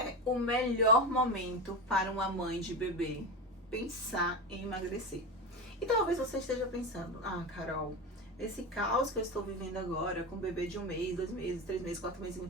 é o melhor momento para uma mãe de bebê pensar em emagrecer? E talvez você esteja pensando, ah, Carol, esse caos que eu estou vivendo agora, com um bebê de 1 mês, 2 meses, 3 meses, 4 meses,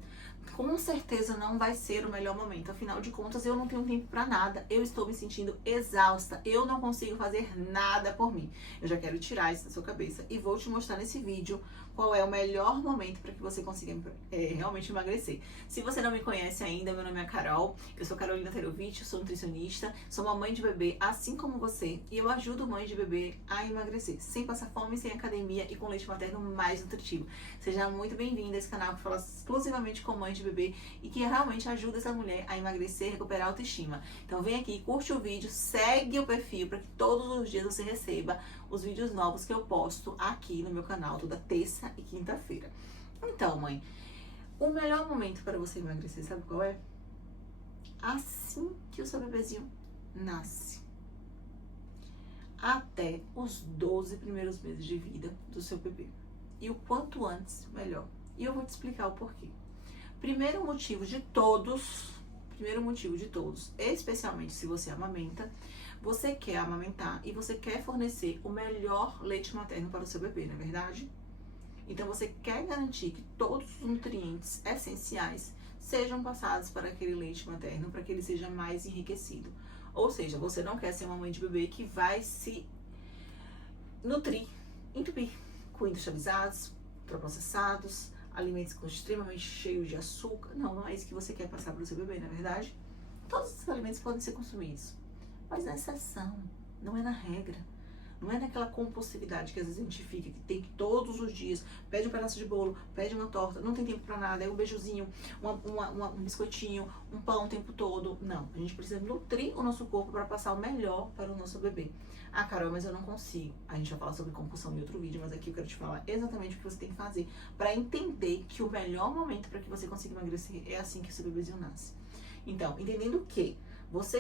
com certeza não vai ser o melhor momento. Afinal de contas, eu não tenho tempo para nada. Eu estou me sentindo exausta. Eu não consigo fazer nada por mim. Eu já quero tirar isso da sua cabeça e vou te mostrar nesse vídeo qual é o melhor momento para que você consiga realmente emagrecer. Se você não me conhece ainda, meu nome é Carol. Eu sou Carolina Terovitch, sou nutricionista, sou uma mãe de bebê assim como você e eu ajudo mães de bebê a emagrecer, sem passar fome, sem academia e com leite materno mais nutritivo. Seja muito bem-vinda a esse canal que fala exclusivamente com mães de bebê e que realmente ajuda essa mulher a emagrecer e recuperar a autoestima. Então vem aqui, curte o vídeo, segue o perfil para que todos os dias você receba os vídeos novos que eu posto aqui no meu canal toda terça e quinta-feira. Então, mãe, o melhor momento para você emagrecer, sabe qual é? Assim que o seu bebezinho nasce. Até os 12 primeiros meses de vida do seu bebê. E o quanto antes, melhor. E eu vou te explicar o porquê. Primeiro motivo de todos, especialmente se você amamenta, você quer amamentar e você quer fornecer o melhor leite materno para o seu bebê, não é verdade? Então você quer garantir que todos os nutrientes essenciais sejam passados para aquele leite materno, para que ele seja mais enriquecido. Ou seja, você não quer ser uma mãe de bebê que vai se nutrir, entupir com industrializados, ultraprocessados, alimentos extremamente cheios de açúcar. Não, não é isso que você quer passar para o seu bebê, na verdade. Todos os alimentos podem ser consumidos, mas na exceção, não é na regra. Não é naquela compulsividade que às vezes a gente fica, que tem que todos os dias, pede um pedaço de bolo, pede uma torta, não tem tempo pra nada, é um beijozinho, um biscoitinho, um pão o tempo todo. Não, a gente precisa nutrir o nosso corpo para passar o melhor para o nosso bebê. Ah, Carol, mas eu não consigo. A gente vai falar sobre compulsão em outro vídeo, mas aqui eu quero te falar exatamente o que você tem que fazer para entender que o melhor momento para que você consiga emagrecer é assim que o seu bebezinho nasce. Então, entendendo que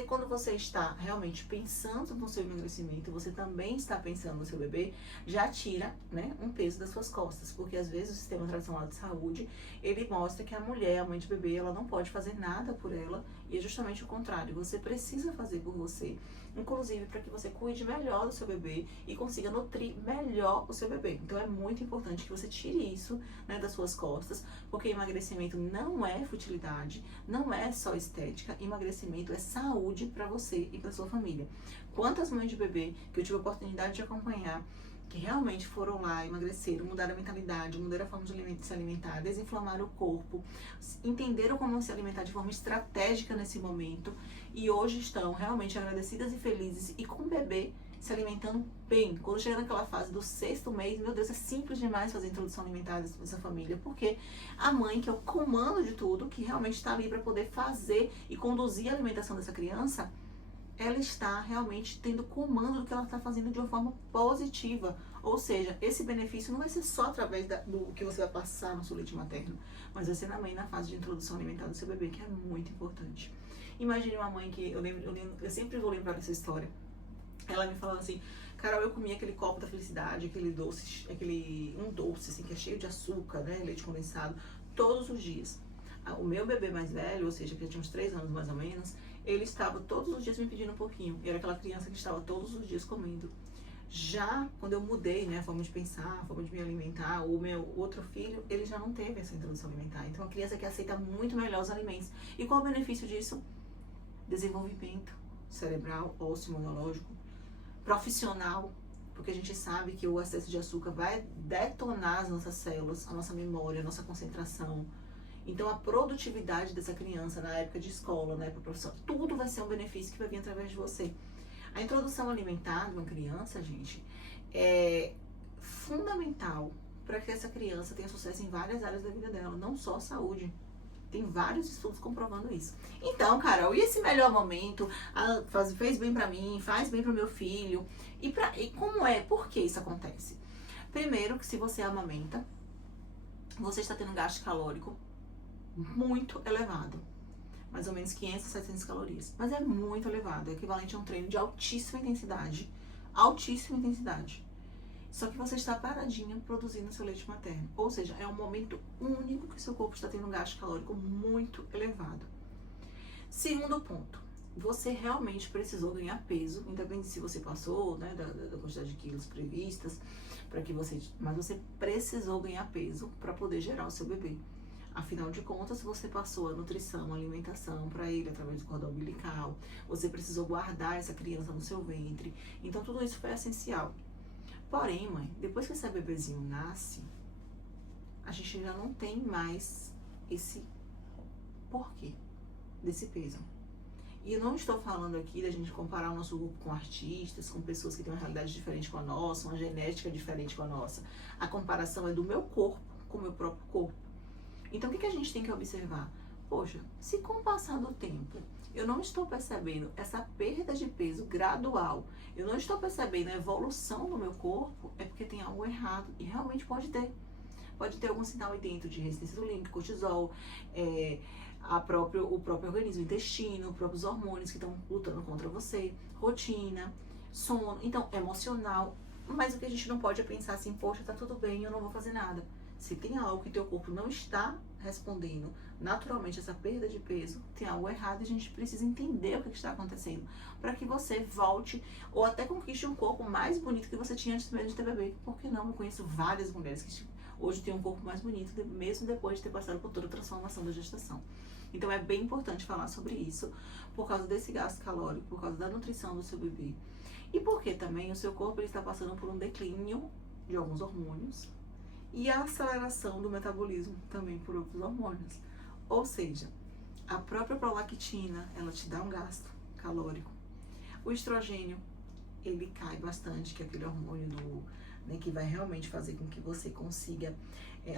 quando você está realmente pensando no seu emagrecimento, você também está pensando no seu bebê, já tira, né, um peso das suas costas. Porque às vezes o sistema tradicional de saúde, ele mostra que a mulher, a mãe de bebê, ela não pode fazer nada por ela. E é justamente o contrário, você precisa fazer por você. Inclusive para que você cuide melhor do seu bebê e consiga nutrir melhor o seu bebê. Então é muito importante que você tire isso, né, das suas costas, porque emagrecimento não é futilidade, não é só estética, emagrecimento é saúde para você e para sua família. Quantas mães de bebê que eu tive a oportunidade de acompanhar, que realmente foram lá, emagreceram, mudaram a mentalidade, mudaram a forma de se alimentar, desinflamaram o corpo, entenderam como se alimentar de forma estratégica nesse momento e hoje estão realmente agradecidas e felizes e com o bebê se alimentando bem. Quando chega naquela fase do 6º mês, meu Deus, é simples demais fazer a introdução alimentar dessa família, porque a mãe, que é o comando de tudo, que realmente está ali para poder fazer e conduzir a alimentação dessa criança, ela está realmente tendo comando do que ela está fazendo de uma forma positiva. Ou seja, esse benefício não vai ser só através do que você vai passar no seu leite materno, mas vai ser também na fase de introdução alimentar do seu bebê, que é muito importante. Imagine uma mãe que, eu sempre vou lembrar dessa história. Ela me falou assim, Carol, eu comi aquele copo da felicidade, aquele doce, um doce assim, que é cheio de açúcar, né, leite condensado, todos os dias. O meu bebê mais velho, ou seja, que tinha uns 3 anos mais ou menos, ele estava todos os dias me pedindo um pouquinho. E era aquela criança que estava todos os dias comendo. Já quando eu mudei, né, a forma de pensar, a forma de me alimentar, o meu outro filho, ele já não teve essa introdução alimentar. Então, a criança que aceita muito melhor os alimentos. E qual o benefício disso? Desenvolvimento cerebral, ósseo, imunológico, profissional, porque a gente sabe que o excesso de açúcar vai detonar as nossas células, a nossa memória, a nossa concentração. Então a produtividade dessa criança na época de escola, na época profissional, tudo vai ser um benefício que vai vir através de você. A introdução alimentar de uma criança, gente, é fundamental para que essa criança tenha sucesso em várias áreas da vida dela, não só a saúde. Tem vários estudos comprovando isso. Então, Carol, e esse melhor momento? Fez bem pra mim, faz bem pro meu filho. E como é? Por que isso acontece? Primeiro, que se você amamenta, você está tendo um gasto calórico muito elevado. Mais ou menos 500 a 700 calorias. Mas é muito elevado. É equivalente a um treino de altíssima intensidade. Altíssima intensidade. Só que você está paradinha produzindo seu leite materno. Ou seja, é um momento único que seu corpo está tendo um gasto calórico muito elevado. Segundo ponto, você realmente precisou ganhar peso, independente se você passou, né, da quantidade de quilos previstas, para que você, mas você precisou ganhar peso para poder gerar o seu bebê. Afinal de contas, você passou a nutrição, a alimentação para ele através do cordão umbilical, você precisou guardar essa criança no seu ventre, então tudo isso foi essencial. Porém, mãe, depois que esse bebezinho nasce, a gente já não tem mais esse porquê desse peso. E eu não estou falando aqui da gente comparar o nosso grupo com artistas, com pessoas que têm uma realidade diferente com a nossa, uma genética diferente com a nossa. A comparação é do meu corpo com o meu próprio corpo. Então, o que a gente tem que observar? Poxa, se com o passar do tempo eu não estou percebendo essa perda de peso gradual, eu não estou percebendo a evolução no meu corpo, é porque tem algo errado. E realmente pode ter. Pode ter algum sinal aí dentro de resistência insulínica, cortisol, o próprio organismo, o intestino, os próprios hormônios que estão lutando contra você, rotina, sono, então emocional. Mas o que a gente não pode é pensar assim, poxa, tá tudo bem, eu não vou fazer nada. Se tem algo que teu corpo não está respondendo naturalmente essa perda de peso, tem algo errado e a gente precisa entender o que está acontecendo para que você volte ou até conquiste um corpo mais bonito que você tinha antes mesmo de ter bebê. Por que não? Eu conheço várias mulheres que hoje têm um corpo mais bonito, mesmo depois de ter passado por toda a transformação da gestação. Então é bem importante falar sobre isso, por causa desse gasto calórico, por causa da nutrição do seu bebê. E porque também o seu corpo ele está passando por um declínio de alguns hormônios e a aceleração do metabolismo também por outros hormônios. Ou seja, a própria prolactina, ela te dá um gasto calórico. O estrogênio, ele cai bastante, que é aquele hormônio que vai realmente fazer com que você consiga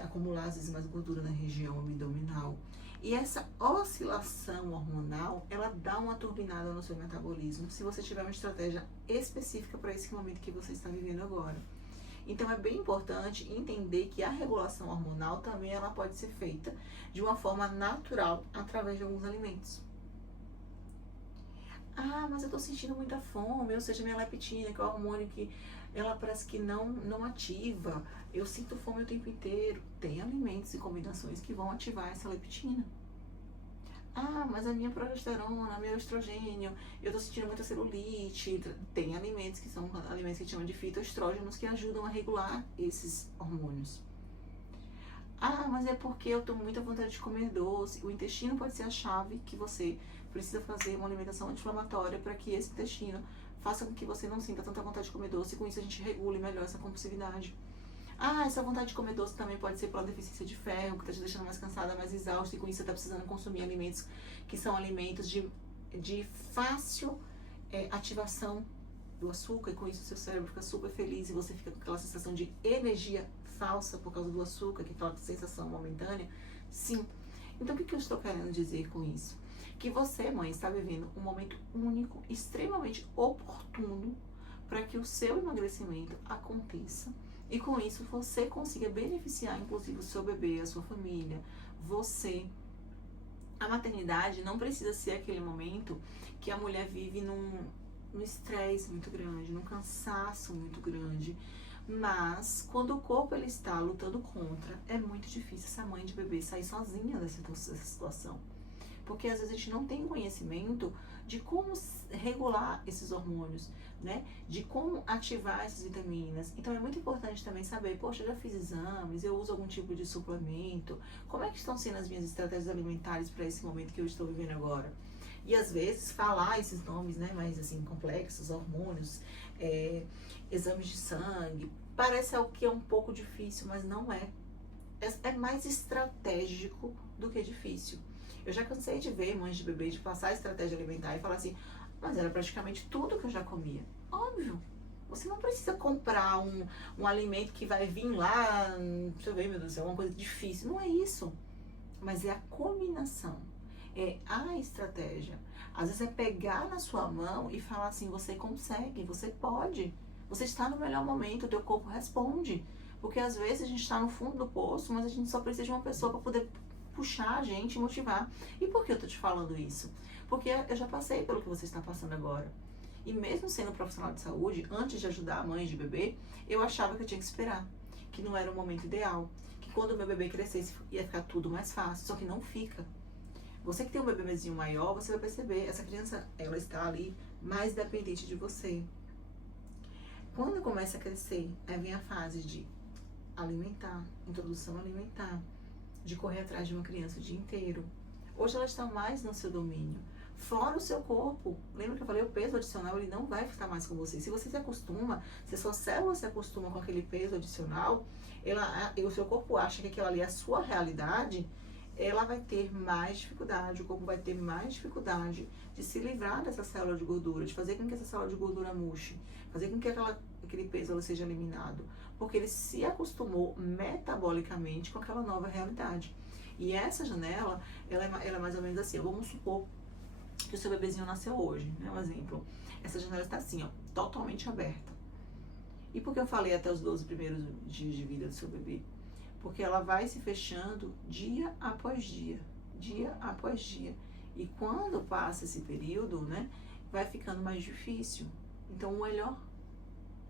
acumular às vezes mais gordura na região abdominal. E essa oscilação hormonal, ela dá uma turbinada no seu metabolismo, se você tiver uma estratégia específica para esse momento que você está vivendo agora. Então é bem importante entender que a regulação hormonal também ela pode ser feita de uma forma natural através de alguns alimentos. Ah, mas eu tô sentindo muita fome, ou seja, minha leptina, que é o hormônio que ela parece que não ativa, eu sinto fome o tempo inteiro. Tem alimentos e combinações que vão ativar essa leptina. Ah, mas a minha progesterona, meu estrogênio, eu tô sentindo muita celulite. Tem alimentos que são alimentos que chamam de fitoestrógenos que ajudam a regular esses hormônios. Ah, mas é porque eu tô com muita vontade de comer doce. O intestino pode ser a chave que você precisa fazer uma alimentação anti-inflamatória para que esse intestino faça com que você não sinta tanta vontade de comer doce e com isso a gente regule melhor essa compulsividade. Ah, essa vontade de comer doce também pode ser pela deficiência de ferro, que tá te deixando mais cansada, mais exausta, e com isso você tá precisando consumir alimentos que são alimentos de fácil ativação do açúcar, e com isso o seu cérebro fica super feliz e você fica com aquela sensação de energia falsa por causa do açúcar, que é aquela sensação momentânea. Sim. Então o que eu estou querendo dizer com isso? Que você, mãe, está vivendo um momento único, extremamente oportuno para que o seu emagrecimento aconteça. E com isso você consiga beneficiar, inclusive, o seu bebê, a sua família, você. A maternidade não precisa ser aquele momento que a mulher vive num estresse muito grande, num cansaço muito grande. Mas, quando o corpo ele está lutando contra, é muito difícil essa mãe de bebê sair sozinha dessa situação. Porque às vezes a gente não tem conhecimento de como regular esses hormônios, né? De como ativar essas vitaminas. Então é muito importante também saber, poxa, eu já fiz exames, eu uso algum tipo de suplemento, como é que estão sendo as minhas estratégias alimentares para esse momento que eu estou vivendo agora? E às vezes falar esses nomes, né, mais assim, complexos, hormônios, exames de sangue, parece algo que é um pouco difícil, mas não é. É mais estratégico do que difícil. Eu já cansei de ver mães de bebê de passar a estratégia alimentar e falar assim, mas era praticamente tudo que eu já comia. Óbvio, você não precisa comprar um alimento que vai vir lá, deixa eu ver, meu Deus do céu, uma coisa difícil. Não é isso, mas é a combinação, é a estratégia. Às vezes é pegar na sua mão e falar assim, você consegue, você pode, você está no melhor momento, o teu corpo responde. Porque às vezes a gente está no fundo do poço, mas a gente só precisa de uma pessoa para poder puxar a gente, motivar. E por que eu tô te falando isso? Porque eu já passei pelo que você está passando agora. E mesmo sendo profissional de saúde, antes de ajudar a mãe de bebê, eu achava que eu tinha que esperar, que não era o momento ideal, que quando o meu bebê crescesse ia ficar tudo mais fácil, só que não fica. Você que tem um bebezinho maior, você vai perceber, essa criança, ela está ali mais dependente de você. Quando começa a crescer, aí vem a fase de alimentar, introdução alimentar, de correr atrás de uma criança o dia inteiro. Hoje ela está mais no seu domínio. Fora o seu corpo. Lembra que eu falei, o peso adicional, ele não vai ficar mais com você. Se você se acostuma, se a sua célula se acostuma com aquele peso adicional, o seu corpo acha que aquilo ali é a sua realidade, ela vai ter mais dificuldade, o corpo vai ter mais dificuldade de se livrar dessa célula de gordura, de fazer com que essa célula de gordura murche, fazer com que aquele peso ela seja eliminado, porque ele se acostumou metabolicamente com aquela nova realidade. E essa janela, ela é mais ou menos assim, vamos supor que o seu bebezinho nasceu hoje, né, um exemplo. Essa janela está assim, ó, totalmente aberta. E por que eu falei até os 12 primeiros dias de vida do seu bebê? Porque ela vai se fechando dia após dia, dia após dia. E quando passa esse período, né, vai ficando mais difícil. Então, o melhor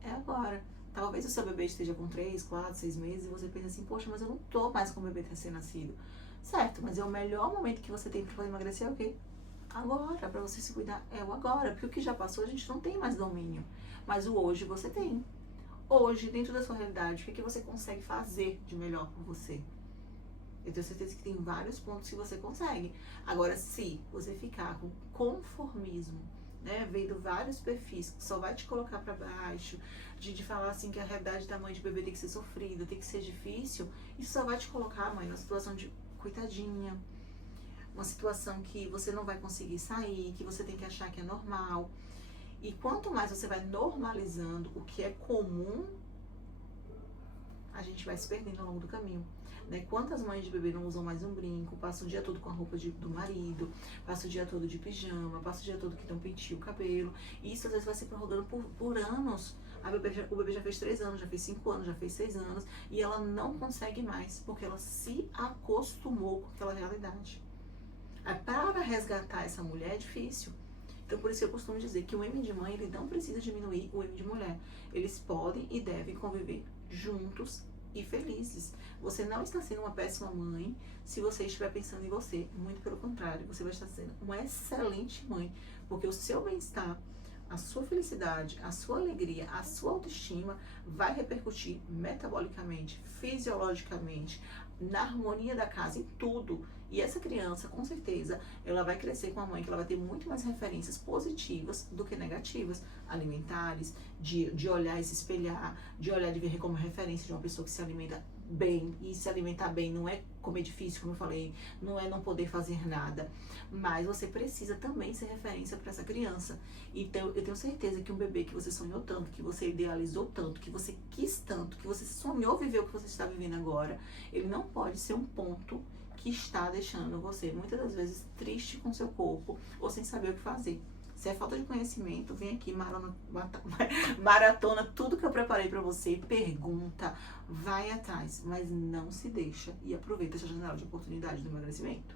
é agora. Talvez o seu bebê esteja com 3, 4, 6 meses e você pensa assim, poxa, mas eu não tô mais com o bebê recém-nascido. Certo, mas é o melhor momento que você tem para emagrecer, é o quê? Agora, para você se cuidar, é o agora. Porque o que já passou, a gente não tem mais domínio. Mas o hoje você tem. Hoje, dentro da sua realidade, o que você consegue fazer de melhor por você? Eu tenho certeza que tem vários pontos que você consegue. Agora, se você ficar com conformismo, né, vendo vários perfis que só vai te colocar para baixo, de falar assim que a realidade da mãe de bebê tem que ser sofrida, tem que ser difícil, isso só vai te colocar, mãe, numa situação de coitadinha, uma situação que você não vai conseguir sair, que você tem que achar que é normal. E quanto mais você vai normalizando o que é comum, a gente vai se perdendo ao longo do caminho. Né? Quantas mães de bebê não usam mais um brinco, passam o dia todo com a roupa do marido, passam o dia todo de pijama, passam o dia todo que não penteia o cabelo. E isso às vezes vai se prorrogando por anos. O bebê já fez 3 anos, já fez 5 anos, já fez 6 anos, e ela não consegue mais, porque ela se acostumou com aquela realidade. Para resgatar essa mulher é difícil. Então, por isso que eu costumo dizer que o M de mãe, ele não precisa diminuir o M de mulher. Eles podem e devem conviver juntos e felizes. Você não está sendo uma péssima mãe se você estiver pensando em você. Muito pelo contrário, você vai estar sendo uma excelente mãe. Porque o seu bem-estar, a sua felicidade, a sua alegria, a sua autoestima vai repercutir metabolicamente, fisiologicamente, na harmonia da casa, em tudo. E essa criança, com certeza, ela vai crescer com a mãe que ela vai ter muito mais referências positivas do que negativas, alimentares, de olhar e se espelhar, de olhar e ver como referência de uma pessoa que se alimenta bem. E se alimentar bem não é comer difícil, como eu falei, não é não poder fazer nada, mas você precisa também ser referência para essa criança. Então, eu tenho certeza que um bebê que você sonhou tanto, que você idealizou tanto, que você quis tanto, que você sonhou viver o que você está vivendo agora, ele não pode ser um ponto que está deixando você, muitas das vezes, triste com seu corpo ou sem saber o que fazer. Se é falta de conhecimento, vem aqui, maratona tudo que eu preparei para você, pergunta, vai atrás, mas não se deixa e aproveita essa janela de oportunidade do emagrecimento.